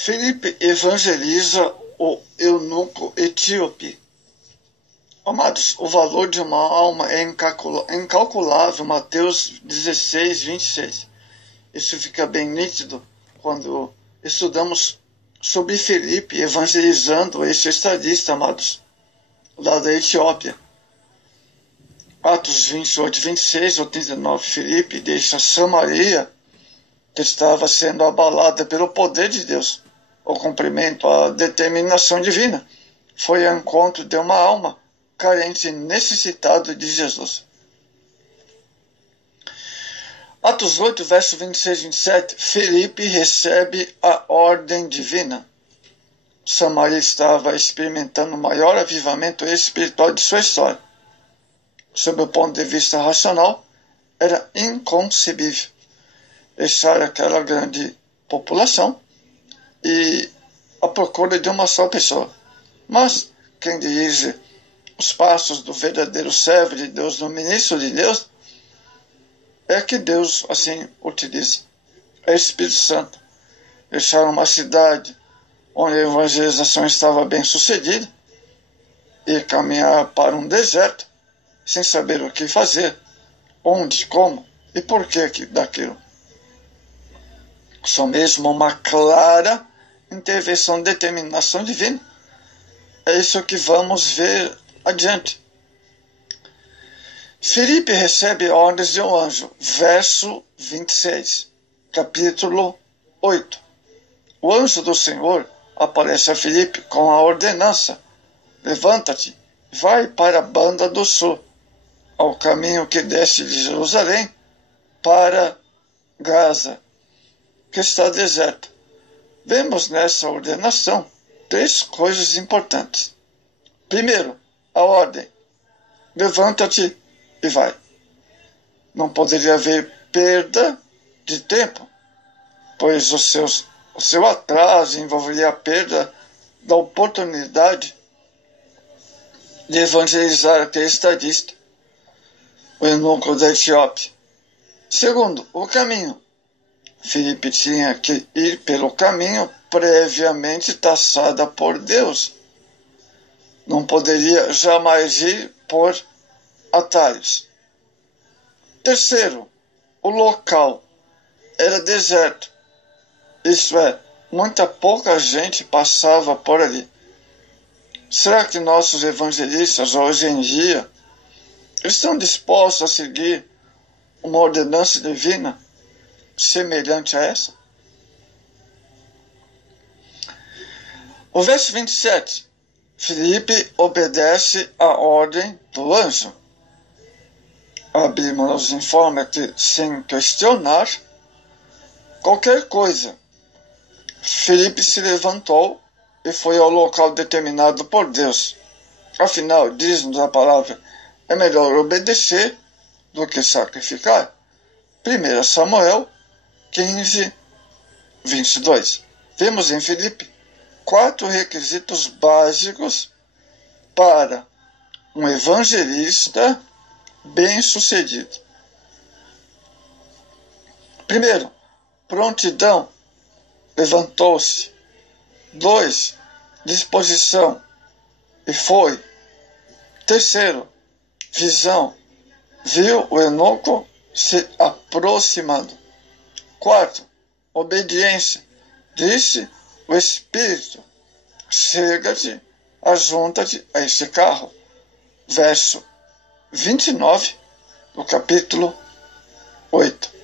Filipe evangeliza o eunuco etíope. Amados, o valor de uma alma é incalculável. Mateus 16, 26. Isso fica bem nítido quando estudamos sobre Filipe evangelizando este estadista, amados, lá da Etiópia. Atos 28, 26 ou 39, Filipe deixa Samaria, que estava sendo abalada pelo poder de Deus, o cumprimento, a determinação divina. Foi ao encontro de uma alma carente e necessitada de Jesus. Atos 8, verso 26 e 27, Filipe recebe a ordem divina. Samaria estava experimentando o maior avivamento espiritual de sua história. Sob o ponto de vista racional, era inconcebível deixar aquela grande população e à procura de uma só pessoa. Mas quem dirige os passos do verdadeiro servo de Deus, do ministro de Deus, é que Deus assim utiliza. É o Espírito Santo. Deixar uma cidade onde a evangelização estava bem sucedida e caminhar para um deserto sem saber o que fazer, onde, como e por que daquilo. Só mesmo uma clara intervenção, determinação divina. É isso que vamos ver adiante. Filipe recebe ordens de um anjo, verso 26, capítulo 8. O anjo do Senhor aparece a Filipe com a ordenança: levanta-te, vai para a banda do sul, ao caminho que desce de Jerusalém para Gaza, que está deserta. Vemos nessa ordenação três coisas importantes. Primeiro, a ordem: levanta-te e vai. Não poderia haver perda de tempo, pois o seu atraso envolveria a perda da oportunidade de evangelizar aquele estadista, o eunuco da Etiópia. Segundo, o caminho. Filipe tinha que ir pelo caminho previamente traçado por Deus. Não poderia jamais ir por atalhos. Terceiro, o local era deserto. Isto é, pouca gente passava por ali. Será que nossos evangelistas hoje em dia estão dispostos a seguir uma ordenança divina semelhante a essa? O verso 27, Filipe obedece à ordem do anjo. A Bíblia nos informa que, sem questionar qualquer coisa, Filipe se levantou e foi ao local determinado por Deus. Afinal, diz-nos a palavra, é melhor obedecer do que sacrificar. 1 Samuel 15, 22. Vemos em Filipe 4 requisitos básicos para um evangelista bem-sucedido. Primeiro, prontidão. Levantou-se. 2, disposição. E foi. Terceiro, visão. Viu o eunuco se aproximando. 4, obediência. Disse o Espírito: chega-te, ajunta-te a este carro. Verso 29 do capítulo 8.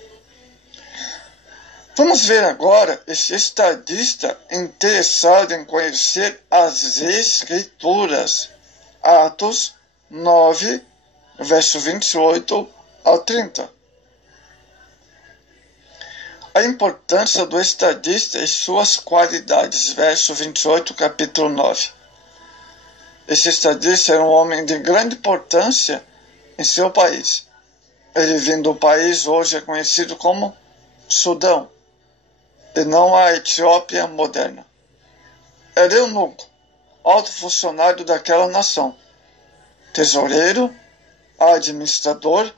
Vamos ver agora esse estadista interessado em conhecer as Escrituras. Atos 9, verso 28 ao 30. A importância do estadista e suas qualidades. Verso 28, capítulo 9. Esse estadista era um homem de grande importância em seu país. Ele vindo do país hoje é conhecido como Sudão, e não a Etiópia moderna. Era eunuco, alto funcionário daquela nação, tesoureiro, administrador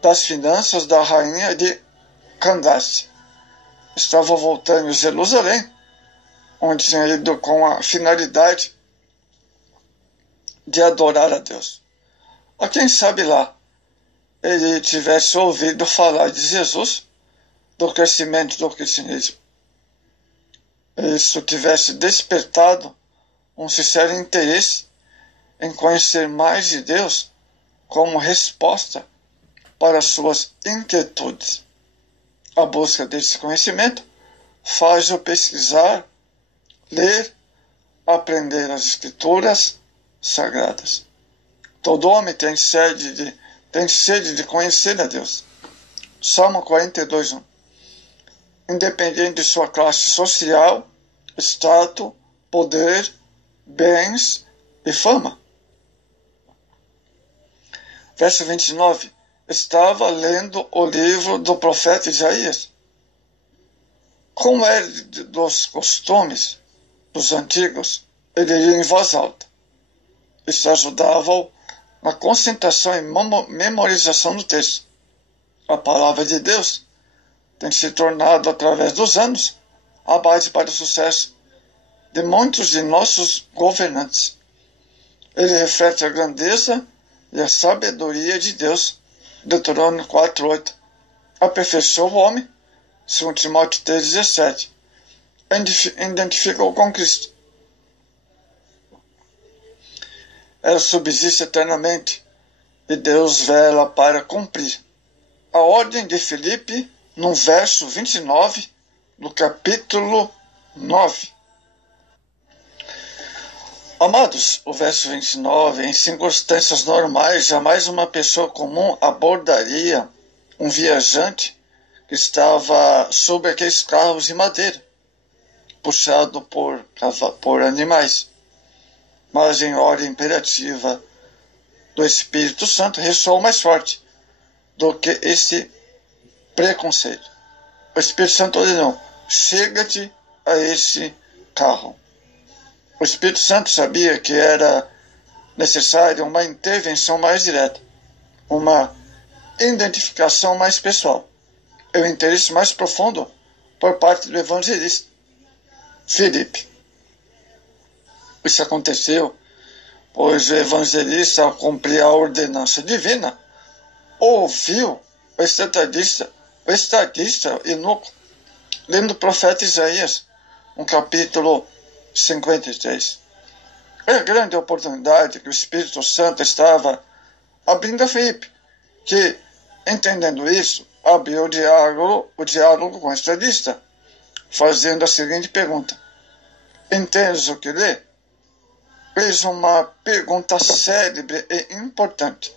das finanças da rainha de Candace. Estava voltando a Jerusalém onde tinha ido com a finalidade de adorar a Deus. A quem sabe lá ele tivesse ouvido falar de Jesus, do crescimento do cristianismo. Isso tivesse despertado um sincero interesse em conhecer mais de Deus como resposta para suas inquietudes. A busca desse conhecimento faz-o pesquisar, ler, aprender as Escrituras sagradas. Todo homem tem sede de conhecer a Deus. Salmo 42:1. Independente de sua classe social, status, poder, bens e fama. Verso 29. Estava lendo o livro do profeta Isaías. Como era dos costumes dos antigos, ele lia em voz alta. Isso ajudava-o na concentração e memorização do texto. A palavra de Deus tem se tornado, através dos anos, a base para o sucesso de muitos de nossos governantes. Ele reflete a grandeza e a sabedoria de Deus. Deuteronômio 4:8. Aperfeiçoa o homem, 2 Timóteo 3:17. Identifica-o com Cristo. Ela subsiste eternamente e Deus vela para cumprir. A ordem de Filipe, no verso 29 do capítulo 9. Amados, o verso 29, em circunstâncias normais, jamais uma pessoa comum abordaria um viajante que estava sobre aqueles carros de madeira, puxado por animais. Mas em ordem imperativa do Espírito Santo ressoa mais forte do que esse preconceito. O Espírito Santo ordenou: chega-te a esse carro. O Espírito Santo sabia que era necessária uma intervenção mais direta, uma identificação mais pessoal e um interesse mais profundo por parte do evangelista Filipe. Isso aconteceu pois o evangelista, ao cumprir a ordenança divina, ouviu o estadista Eunuco lendo o profeta Isaías, no capítulo 53. É a grande oportunidade que o Espírito Santo estava abrindo a Filipe, que, entendendo isso, abriu o diálogo com o estadista, fazendo a seguinte pergunta: entendes o que lê? Fez uma pergunta célebre e importante.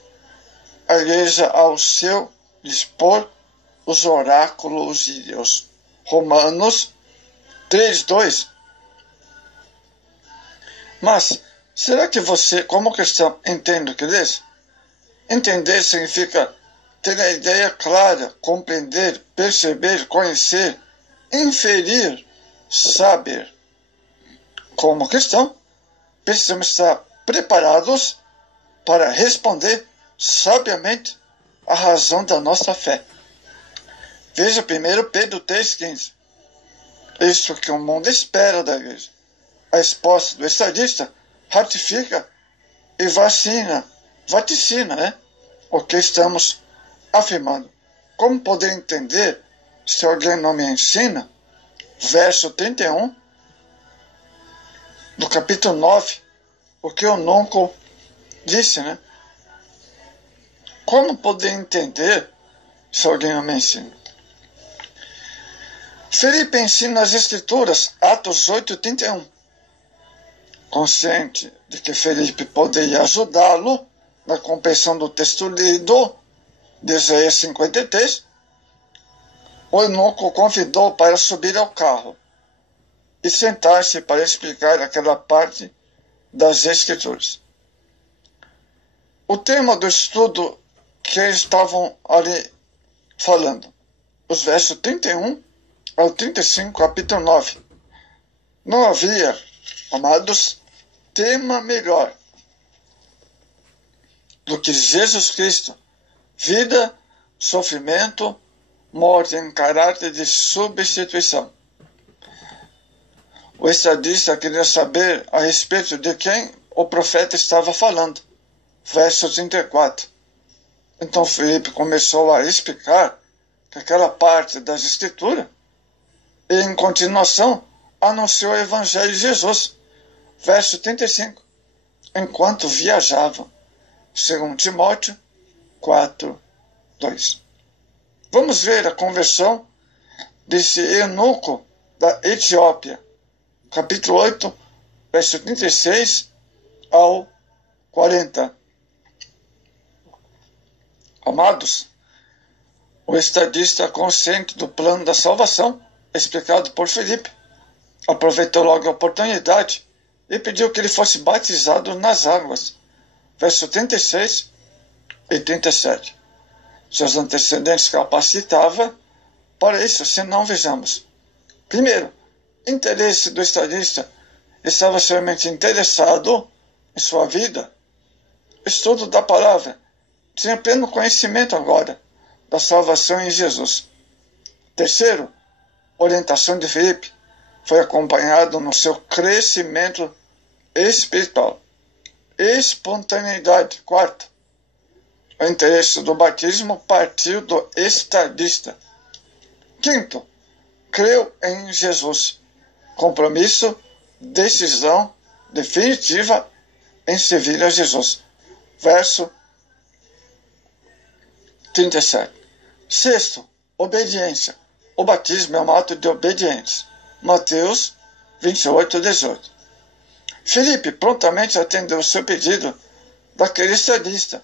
A igreja, ao seu dispor, os oráculos de Deus. Romanos 3:2. Mas, será que você, como cristão, entende o que lê? Entender significa ter a ideia clara, compreender, perceber, conhecer, inferir, saber. Como cristão, precisamos estar preparados para responder sabiamente a razão da nossa fé. Veja 1 Pedro 3,15. Isso que o mundo espera da igreja. A resposta do estadista ratifica e vaticina, o que estamos afirmando. Como poder entender se alguém não me ensina? Verso 31 do capítulo 9, o que eu nunca disse, Como poder entender se alguém não me ensina? Filipe ensina as Escrituras, Atos 8:31. Consciente de que Filipe poderia ajudá-lo na compreensão do texto lido de Isaías 53, o eunuco o convidou para subir ao carro e sentar-se para explicar aquela parte das Escrituras. O tema do estudo que eles estavam ali falando, os versos 31 ao 35, capítulo 9. Não havia, amados, tema melhor do que Jesus Cristo, vida, sofrimento, morte em caráter de substituição. O estadista queria saber a respeito de quem o profeta estava falando. Verso 34. Então Filipe começou a explicar que aquela parte das Escrituras, e em continuação anunciou o Evangelho de Jesus. Verso 35. Enquanto viajavam, segundo Timóteo 4, 2. Vamos ver a conversão desse eunuco da Etiópia. Capítulo 8, verso 36 ao 40. Amados, o estadista consciente do plano da salvação, explicado por Filipe, aproveitou logo a oportunidade e pediu que ele fosse batizado nas águas. Verso 36 e 37. Seus antecedentes capacitavam para isso, se não vejamos. Primeiro, interesse do estadista estava somente interessado em sua vida. Estudo da palavra. Tinha pleno conhecimento agora da salvação em Jesus. Terceiro, orientação de Filipe foi acompanhado no seu crescimento espiritual. Espontaneidade. Quarto, o interesse do batismo partiu do estadista. Quinto, creu em Jesus. Compromisso, decisão definitiva em servir a Jesus. Verso 37. Sexto, obediência. O batismo é um ato de obediência. Mateus 28, 18. Filipe prontamente atendeu o seu pedido daquele estadista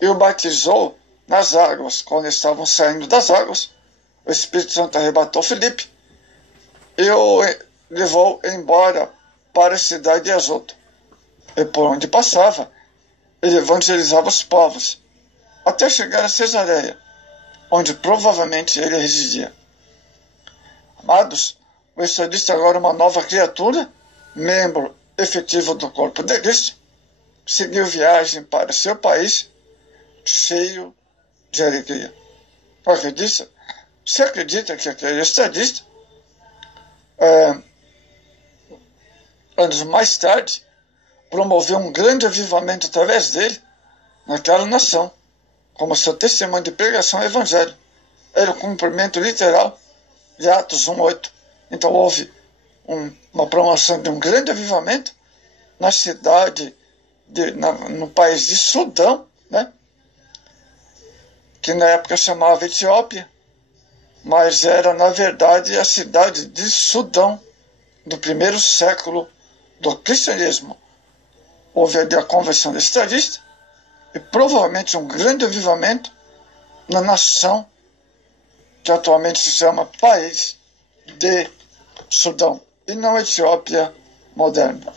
e o batizou nas águas. Quando estavam saindo das águas, o Espírito Santo arrebatou Filipe e o levou embora para a cidade de Azoto. E por onde passava, ele evangelizava os povos, até chegar a Cesareia, onde provavelmente ele residia. Amados, o estadista agora é uma nova criatura, membro efetivo do corpo de Cristo, seguiu viagem para seu país, cheio de alegria. Você acredita que aquele estadista, anos mais tarde, promoveu um grande avivamento através dele naquela nação, como seu testemunho de pregação ao Evangelho? Era o cumprimento literal de Atos 1:8. Então houve uma promoção de um grande avivamento na cidade, no país de Sudão, né? Que na época chamava Etiópia, mas era na verdade a cidade de Sudão, do primeiro século do cristianismo. Houve ali a conversão desse estadista e provavelmente um grande avivamento na nação que atualmente se chama País de Sudão, e não Etiópia moderna.